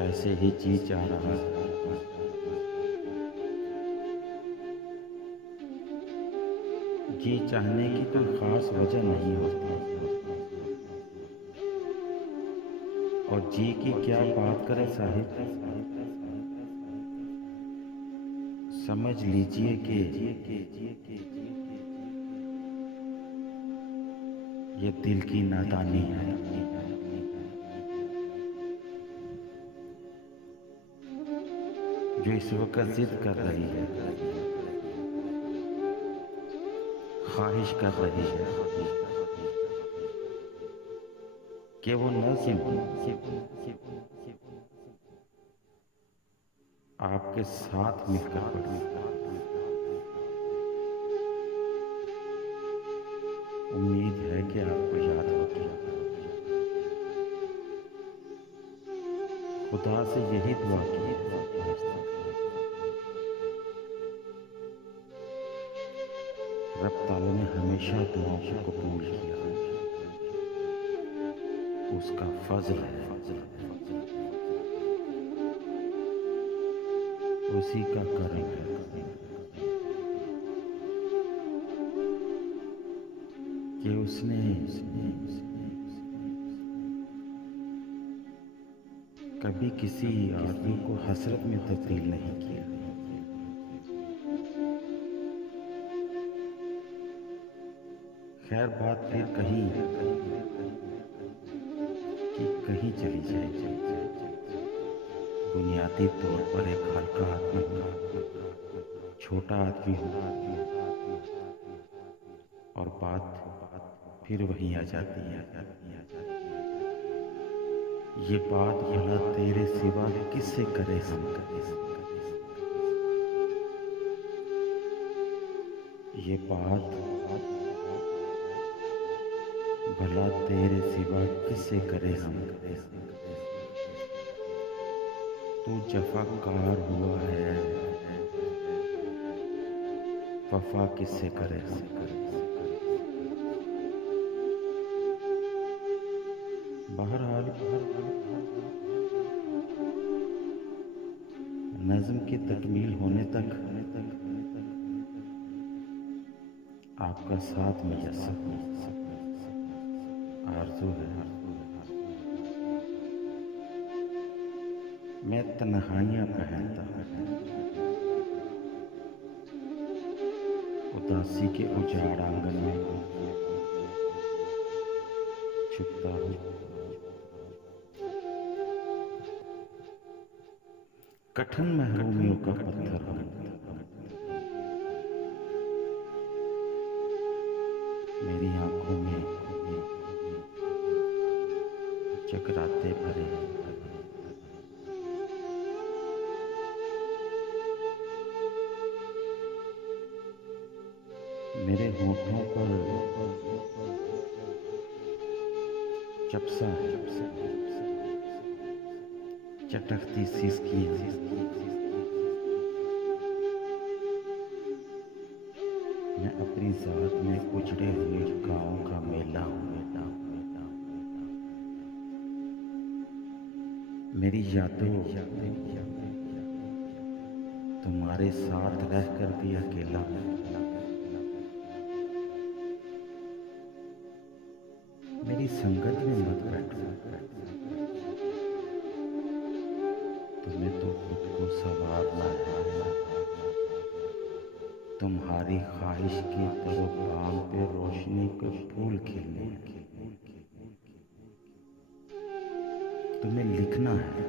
ऐसे ही जी चाह रहा है। जी चाहने की कोई खास वजह नहीं होती, और जी की क्या बात करें साहिब। समझ लीजिए कि ये दिल की नादानी है, जो इस वक्त जिद कर रही है, ख्वाहिश कर रही है कि वो नज़्म आपके साथ मिलकर पढ़े। उम्मीद है कि आपको याद होगी। खुदा से यही दुआ की है, रब ताला ने हमेशा दुआओं को कबूल किया। उसका फजल है, उसी का करम है कि उसने कभी किसी आदमी को हसरत में तब्दील नहीं किया। खैर, बात फिर कहीं चली जाए। बुनियादी तौर पर एक हल्का आदमी हो, छोटा आदमी हो, और बात फिर वहीं आ जाती है। ये बात भला तेरे सिवा किससे करे हम। ये बात भला तेरे सिवा किससे करे हम। तू जफाकार हुआ है, वफा किससे करे हम। बहरहाल, नज़्म की तकमील होने तक आपका साथ मुयस्सर आरज़ू है। मैं तन्हाइयाँ पहनता हूँ, उदासी के उजाड़ आंगन में छुपता हूँ। कठिन महरूमियों का पत्थर हूँ, मेरी आंखों में चकराते भरे। मेरे होठों पर चपसा है, चटकती सिसकियाँ। मैं अपनी जात में उजड़े हुए गाँव का मेला हूँ। मेरी यादों तुम्हारे साथ रहकर भी अकेला हूँ। मेरी संगत में मत बैठो, तुम्हें तो खुद को संवारना है। तुम्हारी ख्वाहिश की तरोबाम पे रोशनी के फूल खिलने। तुम्हें लिखना है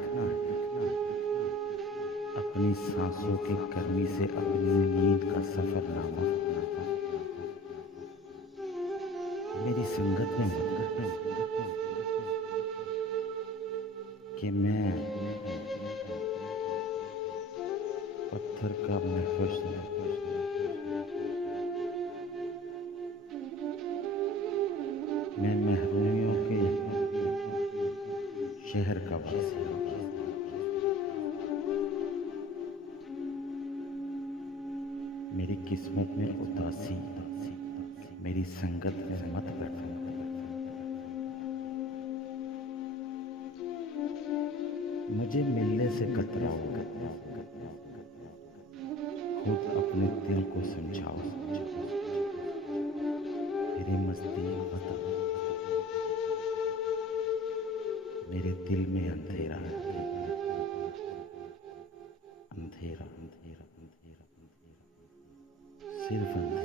अपनी सांसों की गर्मी से अपनी नींद का सफरनामा। मेरी संगत में मत कि मैं पत्थर का महफूज हूँ, मैं महरूमियों के शहर का वासी हूँ। मेरी किस्मत में उदासी, मेरी संगत में मत बैठो। मुझे मिलने से कतराओ, खुद अपने दिल को समझाओ। मेरे मस्ती बताओ, मेरे दिल में अंधेरा है, अंधेरा अंधेरा अंधेरा अंधेरा, सिर्फ अंधेरा।